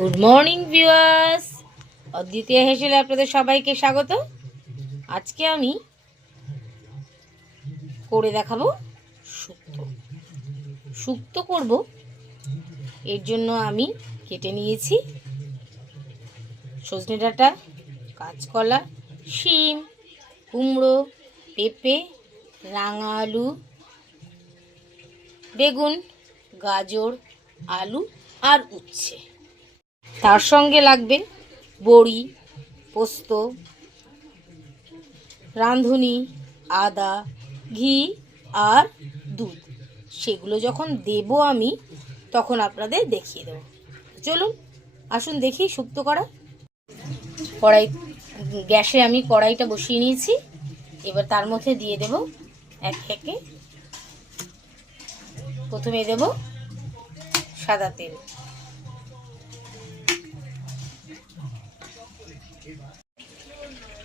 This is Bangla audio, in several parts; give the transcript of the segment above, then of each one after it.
গুড মর্নিং ভিউয়ার্স, অদ্বিতীয় হেসেলে আপনাদের সবাইকে স্বাগত। আজকে আমি করে দেখাবো শুক্তো। শুক্তো করব, এর জন্য আমি কেটে নিয়েছি সজনে ডাঁটা, কাঁচকলা, শিম, কুমড়ো, পেঁপে, রাঙা আলু, বেগুন, গাজর, আলু আর উচ্ছে। তার সঙ্গে লাগবে বড়ি, পোস্ত, রাঁধুনি, আদা, ঘি আর দুধ। সেগুলো যখন দেব আমি তখন আপনাদের দেখিয়ে দেব। চলুন আসুন দেখি শুক্তো করা। গ্যাসে আমি কড়াইটা বসিয়ে নিয়েছি। এবার তার মধ্যে দিয়ে দেব এক একে। প্রথমে দেব সাদা তেল,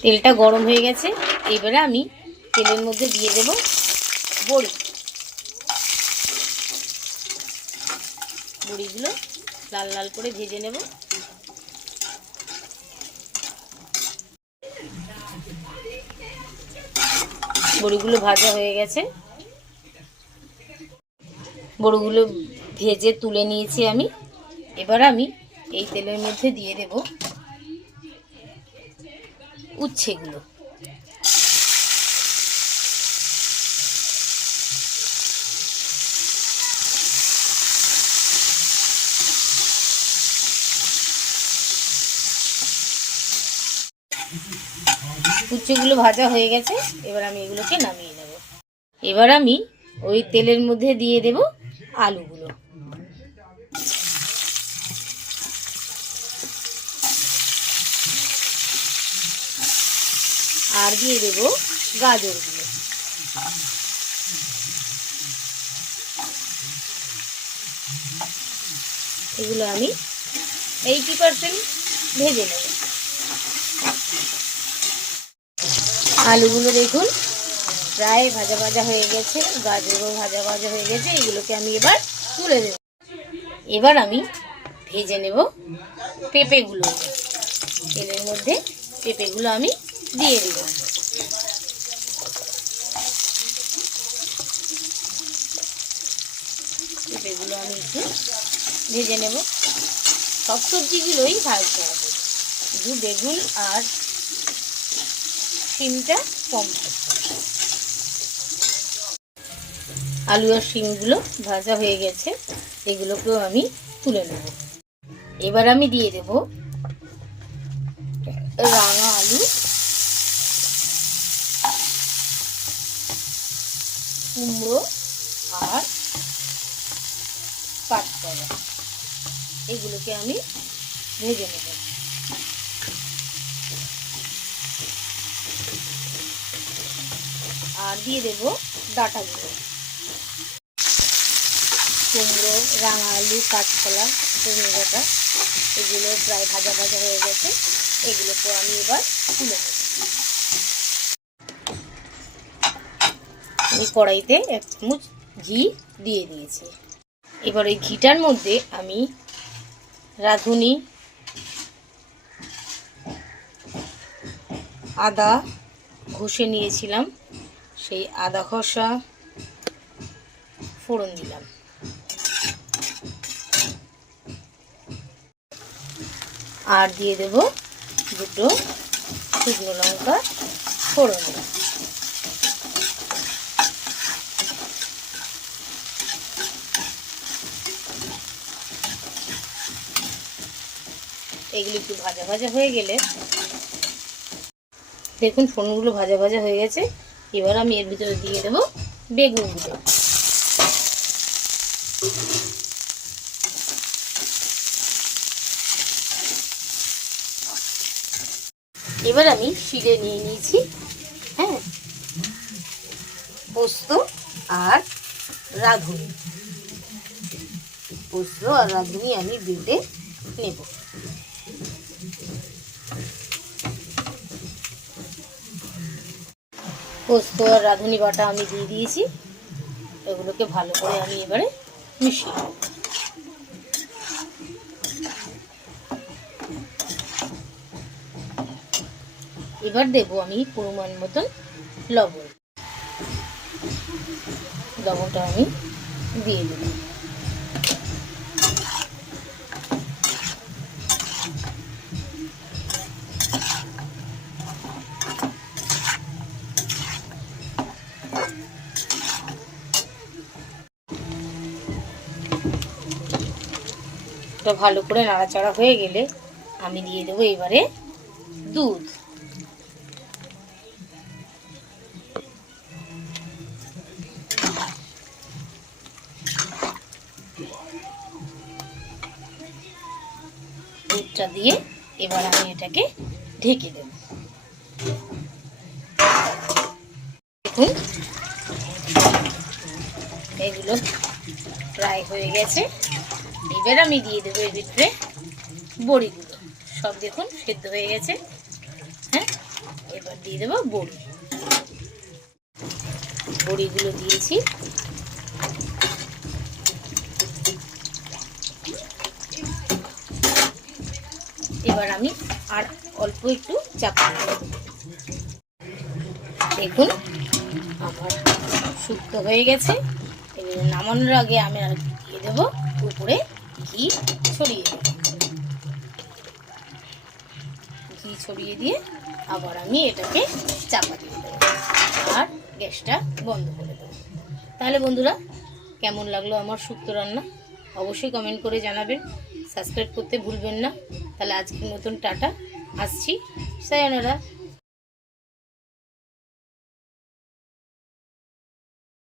তেলটা গরম হয়ে গেছে। এবারে আমি তেলের মধ্যে দিয়ে দেব বড়ি। বড়িগুলো লাল লাল করে ভেজে নেব। বড়িগুলো ভাজা হয়ে গেছে। বড়িগুলো ভেজে তুলে নিয়েছি আমি। এবার আমি এই তেলের মধ্যে দিয়ে দেব উচ্ছেগুলো। উচ্ছেগুলো ভাজা হয়ে গেছে। এবার আমি এগুলোকে নামিয়ে নেব। এবার আমি ওই তেলের মধ্যে দিয়ে দেব আলুগুলো। আর দিয়ে দেব গাজরগুলো। এগুলো আমি 80% ভেজে নেব। আলুগুলো দেখুন প্রায় ভাজা ভাজা হয়ে গেছে, গাজরও ভাজা ভাজা হয়ে গেছে। এগুলোকে আমি এবার তুলে দেব। এবার আমি ভেজে নেব পেঁপেগুলো। তেলের মধ্যে পেঁপেগুলো আমি দিয়ে দেব। পেঁপেগুলো আমি একটু ভেজে নেব। সব সবজিগুলোই ভাজতে হবে, শুধু বেগুন আর শিমটা কম। আলু আর শিমগুলো ভাজা হয়ে গেছে। এগুলোকেও আমি তুলে নেব। এবার আমি দিয়ে দেব রাঙা আলু, কুমড়ো আর কাঁচকলা। এগুলোকে আমি ভেজে নেব। আর দিয়ে দেব ডাঁটাগুলো। কুমড়ো, রাঙা আলু, কাঁচকলা, সজনে ডাঁটা এগুলো প্রায় ভাজা ভাজা হয়ে গেছে। এগুলোকে আমি এবার তুলে নেব। আমি কড়াইতে 1 চামচ ঘি দিয়ে দিয়েছি। এবার ওই ঘিটার মধ্যে আমি রাঁধুনি, আদা ঘষে নিয়েছিলাম, সেই আদা ঘষা ফোড়ন দিলাম। আর দিয়ে দেব 2 শুকনো লঙ্কা ফোড়ন। এগুলো একটু ভাজা ভাজা হয়ে গেলে দেখুন ফোড়নগুলো ভাজা ভাজা হয়ে গেছে। এবার আমি এর ভিতরে দিয়ে দেব বেগুনগুলো। এবার আমি শিলে নিয়ে নিয়েছি পোস্ত আর রাঁধুনি। পোস্ত আর রাঁধুনি আমি বেটে নেব। পোস্ত আর রাঁধুনি বাটা আমি দিয়ে দিয়েছি। এগুলোকে ভালো করে আমি এবারে মিশিয়ে নেব। এবার দেব আমি পরিমাণ মতন লবণ। লবণটা আমি দিয়ে দেব। ভালো করে নাড়াচাড়া হয়ে গেলে আমি দিয়ে দেবো এবারে দুধ। দুধটা দিয়ে এবার আমি এটাকে ঢেকে দেব। দেখুন এগুলো প্রায় হয়ে গেছে। এবার আমি দিয়ে দেবো এর ভিতরে বড়িগুলো। সব দেখুন সেদ্ধ হয়ে গেছে। হ্যাঁ, এবার দিয়ে দেবো বড়ি। বড়িগুলো দিয়েছি। এবার আমি আর অল্প একটু চাপা দেব। দেখুন আমার শুক্তো হয়ে গেছে। এবার নামানোর আগে আমি আর দিয়ে দেবো উপরে ঘি ছড়িয়ে দেব। ঘি ছড়িয়ে দিয়ে আবার আমি এটাকে চাপা দিয়ে দেবো আর গ্যাসটা বন্ধ করে দেবো। তাহলে বন্ধুরা, কেমন লাগলো আমার শুক্তো রান্না অবশ্যই কমেন্ট করে জানাবেন। সাবস্ক্রাইব করতে ভুলবেন না। তাহলে আজকের মতন টাটা, আসছি, সায়োনারা।